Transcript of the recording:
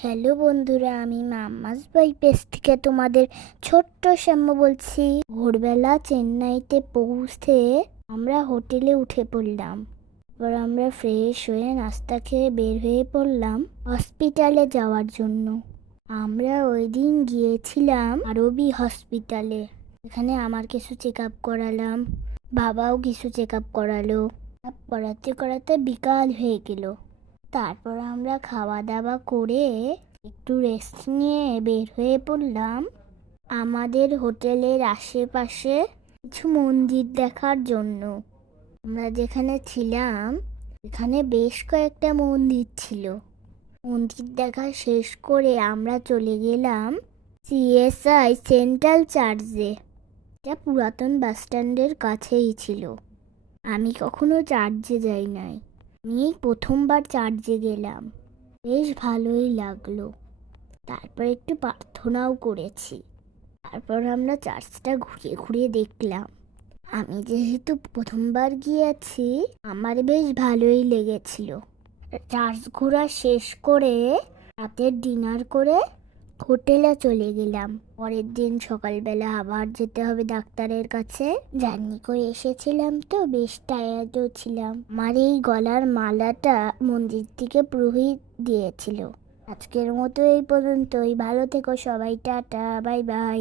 Hello বন্ধুরা, আমি mamma's by page থেকে তোমাদের ছোট্ট শ্যাম্য বলছি। ভোরবেলা চেন্নাইতে পৌঁছে আমরা হোটেলে উঠে পড়লাম। তারপর আমরা ফ্রেশ হয়ে নাস্তা খেয়ে বের হয়ে পড়লাম হসপিটালে যাওয়ার জন্য। আমরা ওই দিন গিয়েছিলাম আরবি হসপিটালে। এখানে আমার কিছু চেক আপ করালাম, বাবাও কিছু চেক আপ করালো। করাতে করাতে বিকাল হয়ে গেল। তারপর আমরা খাওয়া দাওয়া করে একটু রেস্ট নিয়ে বের হয়ে পড়লাম আমাদের হোটেলের আশেপাশে কিছু মন্দির দেখার জন্য। আমরা যেখানে ছিলাম এখানে বেশ কয়েকটা মন্দির ছিল। মন্দির দেখা শেষ করে আমরা চলে গেলাম সিএসআই সেন্ট্রাল চার্চে। এটা পুরাতন বাস স্ট্যান্ডের কাছেই ছিল। আমি কখনো চার্চে যাই নাই, আমি প্রথমবার চার্চে গেলাম। বেশ ভালোই লাগলো। তারপর একটু প্রার্থনাও করেছি। তারপর আমরা চার্চটা ঘুরিয়ে ঘুরিয়ে দেখলাম। আমি যেহেতু প্রথমবার গিয়েছি, আমার বেশ ভালোই লেগেছিল। চার্চ ঘোরা শেষ করে রাতের ডিনার করে হোটেলে চলে গেলাম। পরের দিন সকালবেলা আবার যেতে হবে ডাক্তারের কাছে। জার্নি করে এসেছিলাম তো বেশ টায়ার্ডও ছিলাম। আমার এই গলার মালাটা মন্দির থেকে পুরোহিত দিয়েছিল। আজকের মতো এই পর্যন্তই। ভালো থেকো সবাই, টাটা, বাই বাই।